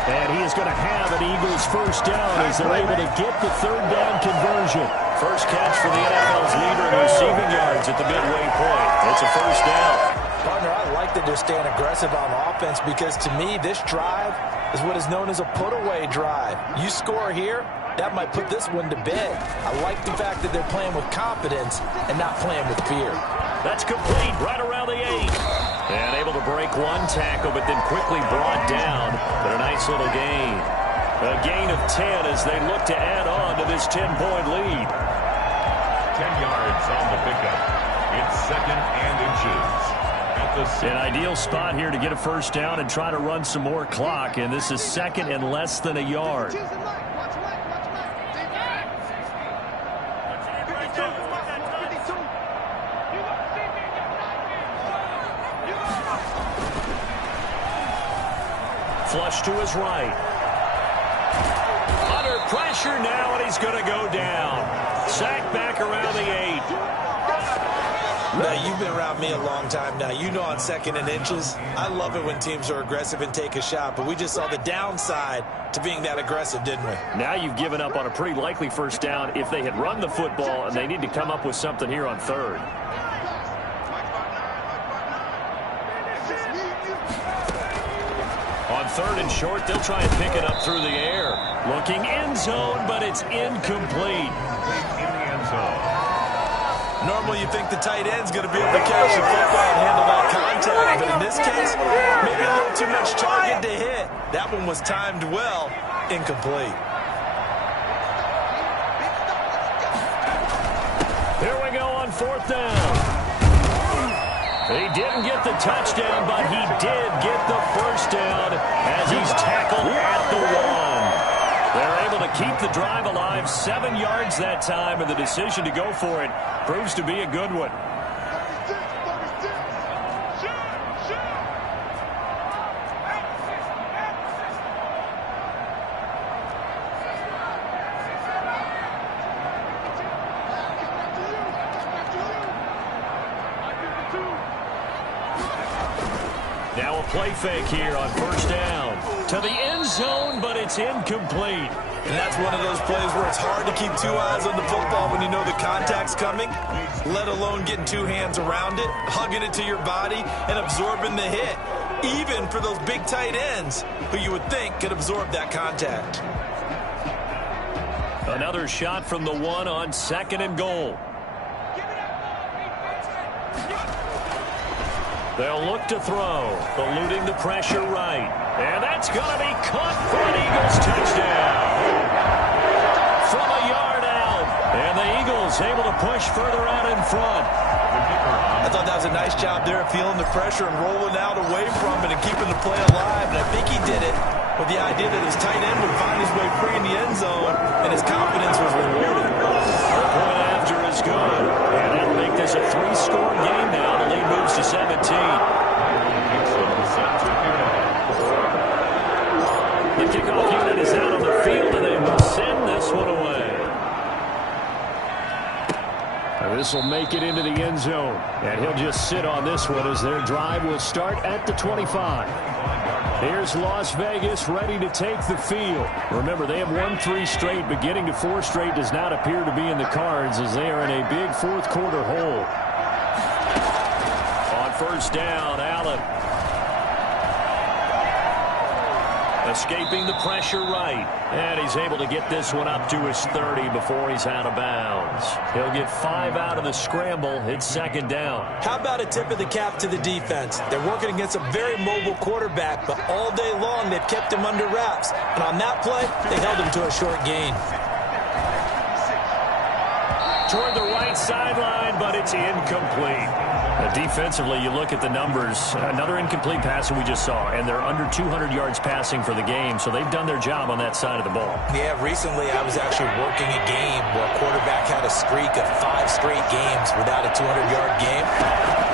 And he is going to have an Eagles first down as they're able to get the 3rd down conversion. First catch for the NFL's leader in receiving yards at the midway point. It's a first down. Partner, I like that they're staying aggressive on offense because to me, this drive is what is known as a put-away drive. You score here, that might put this one to bed. I like the fact that they're playing with confidence and not playing with fear. That's complete right around the 8. And able to break one tackle, but then quickly brought down. But a nice little gain. A gain of 10 as they look to add on to this 10-point lead. 10 yards on the pickup. It's 2nd and inches. An ideal spot here to get a first down and try to run some more clock. And this is 2nd and less than a yard. Flush to his right. Under pressure now, and he's going to go down. Sacked back around the 8. Now, you've been around me a long time now. You know on 2nd and inches, I love it when teams are aggressive and take a shot. But we just saw the downside to being that aggressive, didn't we? Now you've given up on a pretty likely first down if they had run the football, and they need to come up with something here on 3rd. On 3rd and short, they'll try and pick it up through the air. Looking end zone, but it's incomplete. In the end zone. Normally you think the tight end's going to be able to catch the football and handle that contact. But in this case, maybe a little too much target to hit. That one was timed well. Incomplete. Here we go on 4th down. He didn't get the touchdown, but he did get the first down as he's tackled at the 1. They're able to keep the drive alive, 7 yards that time, and the decision to go for it proves to be a good one. Now a play fake here on 1st down. To the end zone, but it's incomplete. And that's one of those plays where it's hard to keep 2 eyes on the football when you know the contact's coming, let alone getting 2 hands around it, hugging it to your body, and absorbing the hit, even for those big tight ends who you would think could absorb that contact. Another shot from the 1 on 2nd and goal. They'll look to throw, eluding the pressure right. And that's going to be caught for an Eagles touchdown. From a yard out. And the Eagles able to push further out in front. I thought that was a nice job there of feeling the pressure and rolling out away from it and keeping the play alive. And I think he did it with the idea that his tight end would find his way free in the end zone, and his confidence was rewarded. The point after is good. And that'll make this a 3-score game now. The lead moves to 17. The kickoff unit is out on the field, and they will send this one away. This will make it into the end zone, and he'll just sit on this one as their drive will start at the 25. Here's Las Vegas ready to take the field. Remember, they have won 3 straight, but getting to 4 straight does not appear to be in the cards as they are in a big 4th quarter hole. On 1st down, Allen. Escaping the pressure right. And he's able to get this one up to his 30 before he's out of bounds. He'll get 5 out of the scramble. It's 2nd down. How about a tip of the cap to the defense? They're working against a very mobile quarterback, but all day long they've kept him under wraps. And on that play, they held him to a short gain. Toward the right sideline, but it's incomplete. Defensively, you look at the numbers. Another incomplete pass that we just saw, and they're under 200 yards passing for the game, so they've done their job on that side of the ball. Yeah, recently I was actually working a game where a quarterback had a streak of 5 straight games without a 200-yard game,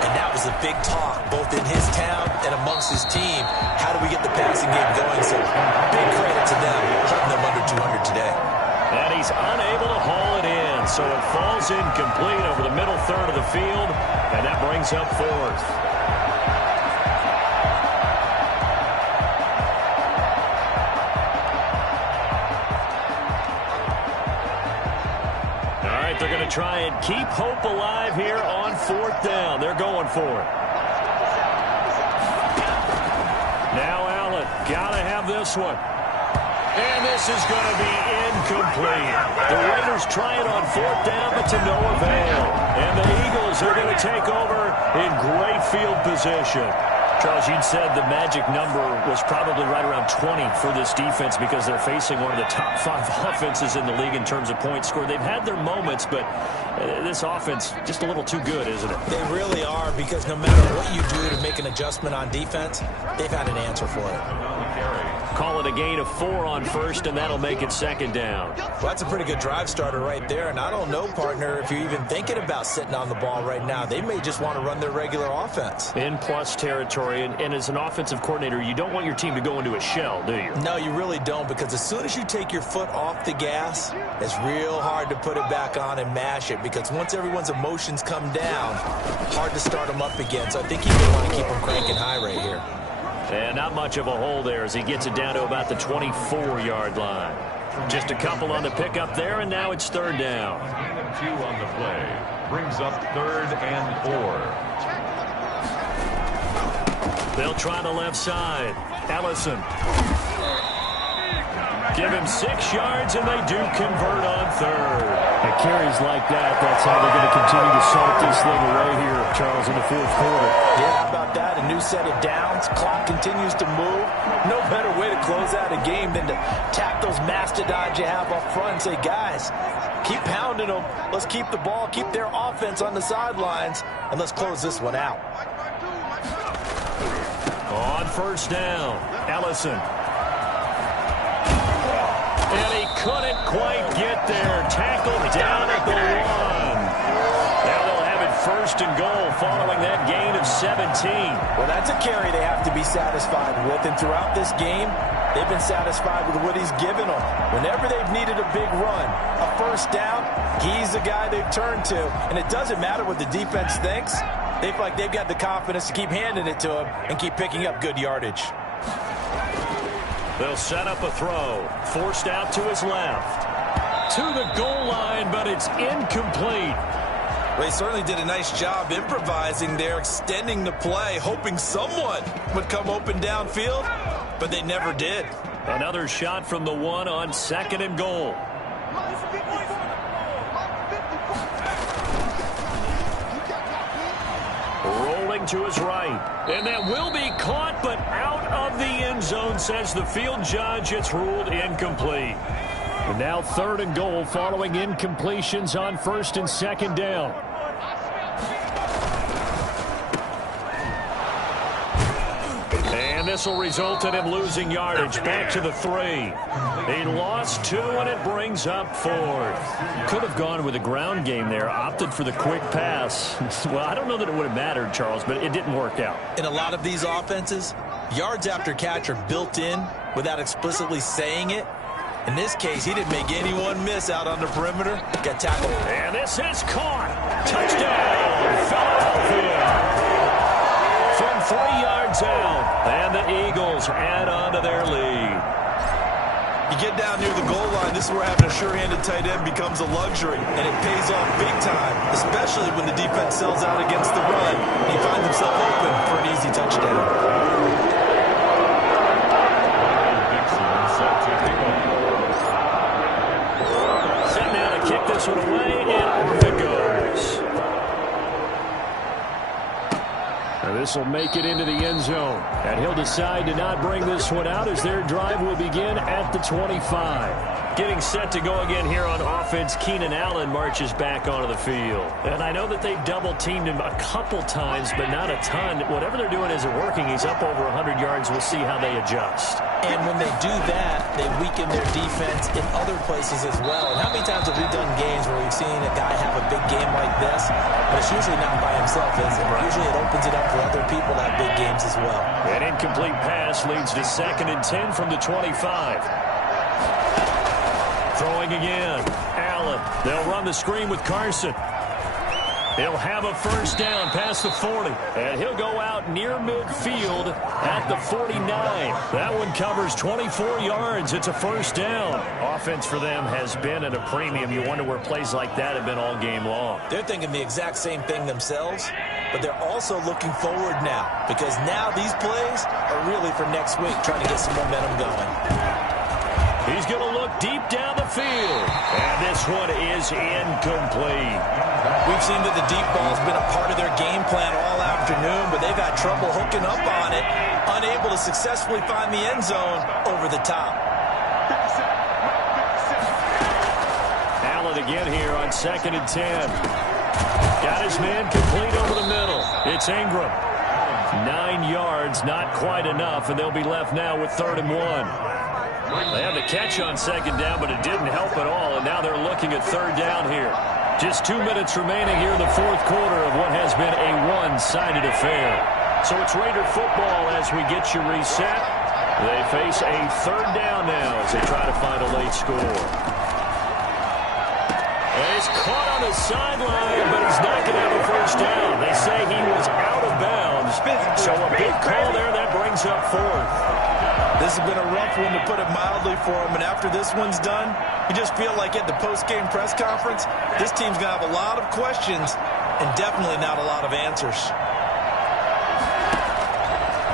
and that was a big talk, both in his town and amongst his team. How do we get the passing game going? So big credit to them, holding them under 200 today. And he's unable to haul it in, so it falls incomplete over the middle third of the field, and that brings up 4th. All right, the try and keep hope alive here on 4th down. They're going for it. Now Allen, got to have this one. And this is going to be incomplete. The Raiders try it on 4th down, but to no avail. And the Eagles are going to take over in great field position. Charles, you'd said the magic number was probably right around 20 for this defense because they're facing one of the top 5 offenses in the league in terms of points scored. They've had their moments, but this offense just a little too good, isn't it? They really are, because no matter what you do to make an adjustment on defense, they've had an answer for it. Call it a gain of 4 on 1st, and that'll make it 2nd down. Well, that's a pretty good drive starter right there, and I don't know, partner, if you're even thinking about sitting on the ball right now. They may just want to run their regular offense. In plus territory, and as an offensive coordinator, you don't want your team to go into a shell, do you? No, you really don't, because as soon as you take your foot off the gas, it's real hard to put it back on and mash it, because once everyone's emotions come down, hard to start them up again. So I think you may want to keep them cranking high right here. And not much of a hole there as he gets it down to about the 24-yard line. Just a couple on the pickup there, and now it's 3rd down. 2 on the play. Brings up 3rd and 4. They'll try the left side. Ellison. Give him 6 yards, and they do convert on 3rd. At carries like that, that's how they're going to continue to salt this thing away here, Charles, in the 4th quarter. Yeah, how about that? A new set of downs. Clock continues to move. No better way to close out a game than to tap those mastodons you have up front and say, guys, keep pounding them. Let's keep the ball, keep their offense on the sidelines, and let's close this one out. On 1st down, Ellison. And he couldn't quite get there. Tackled down at the 1. Now they'll have it 1st and goal following that gain of 17. Well, that's a carry they have to be satisfied with. And throughout this game, they've been satisfied with what he's given them. Whenever they've needed a big run, a 1st down, he's the guy they've turned to. And it doesn't matter what the defense thinks. They feel like they've got the confidence to keep handing it to him and keep picking up good yardage. They'll set up a throw. Forced out to his left. To the goal line, but it's incomplete. Well, he certainly did a nice job improvising there, extending the play, hoping someone would come open downfield, but they never did. Another shot from the 1 on 2nd and goal. Rolling to his right. And that will be caught, but out of the end zone, says the field judge. It's ruled incomplete. And now 3rd and goal following incompletions on 1st and 2nd down. And this will result in him losing yardage back to the 3. He lost 2, and it brings up 4th. Could have gone with a ground game there, opted for the quick pass. Well, I don't know that it would have mattered, Charles, but it didn't work out. In a lot of these offenses, yards after catch are built in without explicitly saying it. In this case, he didn't make anyone miss out on the perimeter. Got tackled. And this is caught. Touchdown, Philadelphia. From 3 yards out, and the Eagles add on to their lead. You get down near the goal line, this is where having a sure-handed tight end becomes a luxury, and it pays off big time, especially when the defense sells out against the run, and he finds himself open for an easy touchdown. Set now to kick this one away, and off it goes. Now this will make it into the end zone. And he'll decide to not bring this one out as their drive will begin at the 25. Getting set to go again here on offense, Keenan Allen marches back onto the field. And I know that they've double-teamed him a couple times, but not a ton. Whatever they're doing isn't working. He's up over 100 yards. We'll see how they adjust. And when they do that, they weaken their defense in other places as well. And how many times have we done games where we've seen a guy have a big game like this, but it's usually not by himself, is it? Usually it opens it up for other people to have big games as well. An incomplete pass leads to 2nd and 10 from the 25. Throwing again. Allen. They'll run the screen with Carson. He'll have a first down past the 40. And he'll go out near midfield at the 49. That one covers 24 yards. It's a first down. Offense for them has been at a premium. You wonder where plays like that have been all game long. They're thinking the exact same thing themselves, but they're also looking forward now, because now these plays are really for next week, trying to get some momentum going. He's going to look deep down the field. And this one is incomplete. We've seen that the deep ball's been a part of their game plan all afternoon, but they've had trouble hooking up on it, unable to successfully find the end zone over the top. Allen again here on 2nd and 10. Got his man complete over the middle. It's Ingram. 9 yards, not quite enough, and they'll be left now with 3rd and 1. They had the catch on 2nd down, but it didn't help at all, and now they're looking at 3rd down here. Just 2 minutes remaining here in the 4th quarter of what has been a one-sided affair. So it's Raider football as we get you reset. They face a 3rd down now as they try to find a late score. And he's caught on the sideline, but he's not going to have a first down. They say he was out of bounds, so a big call there that brings up 4th. This has been a rough one, to put it mildly, for him. And after this one's done, you just feel like at the post-game press conference, this team's going to have a lot of questions and definitely not a lot of answers.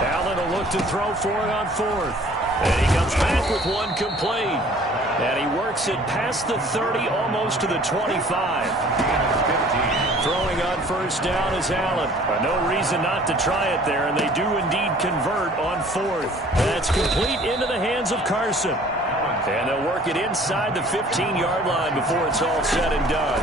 Allen will look to throw for it on 4th. And he comes back with one complete. And he works it past the 30, almost to the 25. Throwing on first down is Allen. No reason not to try it there, and they do indeed convert on 4th. That's complete into the hands of Carson. And they'll work it inside the 15-yard line before it's all said and done.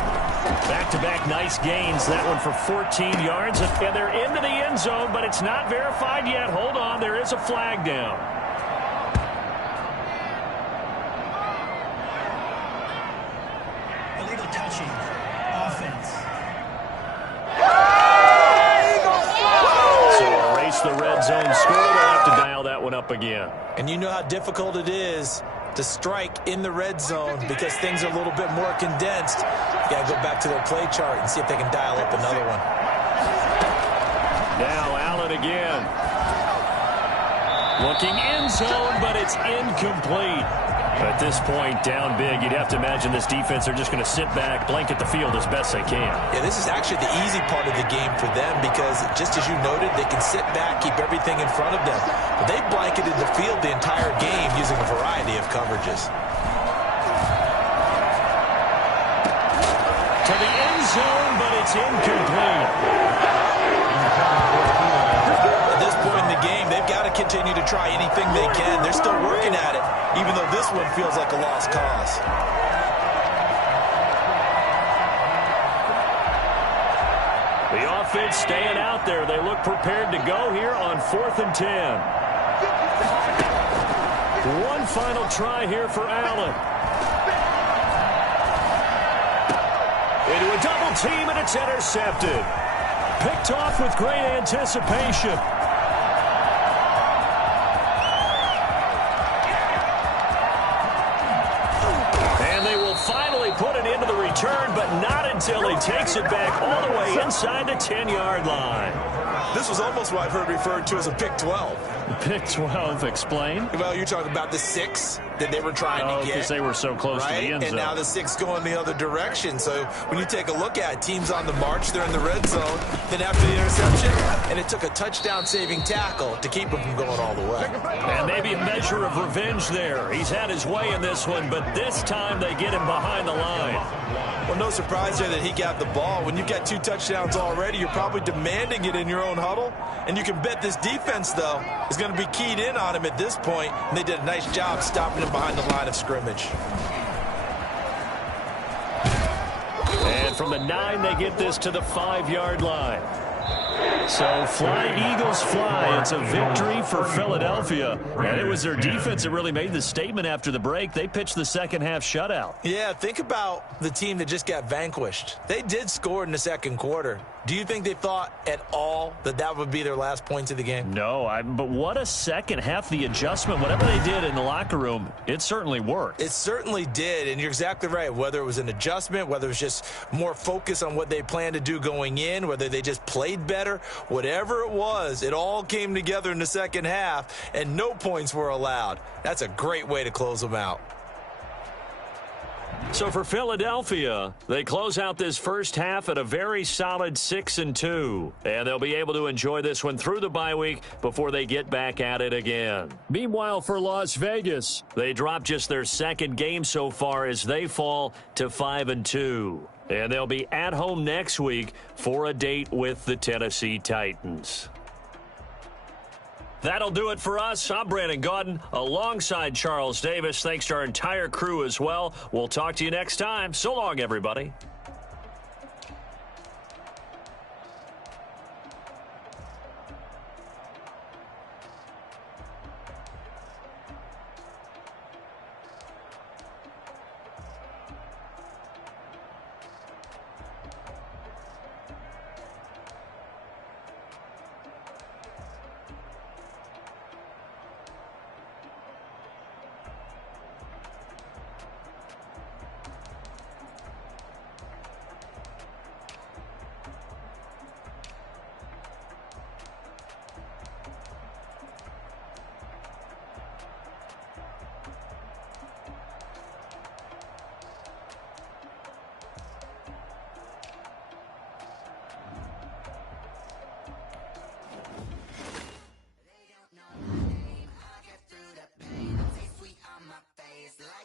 Back-to-back nice gains. That one for 14 yards. And they're into the end zone, but it's not verified yet. Hold on, there is a flag down. Illegal touching. Offense. The red zone score. They'll have to dial that one up again. And you know how difficult it is to strike in the red zone because things are a little bit more condensed. You got to go back to their play chart and see if they can dial up another one. Now Allen again. Looking end zone, but it's incomplete. At this point, down big, you'd have to imagine this defense are just going to sit back, blanket the field as best they can. Yeah, this is actually the easy part of the game for them because, just as you noted, they can sit back, keep everything in front of them. But they've blanketed the field the entire game using a variety of coverages. To the end zone, but it's incomplete. At this point in the game, they've got to continue to try anything they can. They're still working at it, even though this one feels like a lost cause. The offense staying out there. They look prepared to go here on 4th and 10. One final try here for Allen. Into a double team, and it's intercepted. Picked off with great anticipation. Finally put it into the return, but not until he takes it back all the way inside the 10-yard line. This was almost what I've heard referred to as a pick 12. Pick 12, explain? Well, you're talking about the 6 that they were trying to get. Because they were so close to the end zone. And now the 6 going the other direction. So when you take a look at teams on the march, they're in the red zone. Then after the interception, and it took a touchdown-saving tackle to keep him from going all the way. And maybe a measure of revenge there. He's had his way in this one, but this time they get him behind the line. Well, no surprise there that he got the ball. When you've got 2 touchdowns already, you're probably demanding it in your own huddle. And you can bet this defense, though, is going to be keyed in on him at this point. And they did a nice job stopping him behind the line of scrimmage. And from the 9, they get this to the 5-yard line. So fly, Eagles, fly. It's a victory for Philadelphia. And it was their defense that really made the statement after the break. They pitched the second-half shutout. Yeah, think about the team that just got vanquished. They did score in the second quarter. Do you think they thought at all that that would be their last points of the game? No, but what a second half. The adjustment, whatever they did in the locker room, it certainly worked. It certainly did, and you're exactly right. Whether it was an adjustment, whether it was just more focus on what they planned to do going in, whether they just played better, whatever it was, it all came together in the second half, and no points were allowed. That's a great way to close them out. So for Philadelphia, they close out this first half at a very solid 6-2. And they'll be able to enjoy this one through the bye week before they get back at it again. Meanwhile, for Las Vegas, they dropped just their second game so far as they fall to 5-2. And they'll be at home next week for a date with the Tennessee Titans. That'll do it for us. I'm Brandon Gaudin alongside Charles Davis. Thanks to our entire crew as well. We'll talk to you next time. So long, everybody.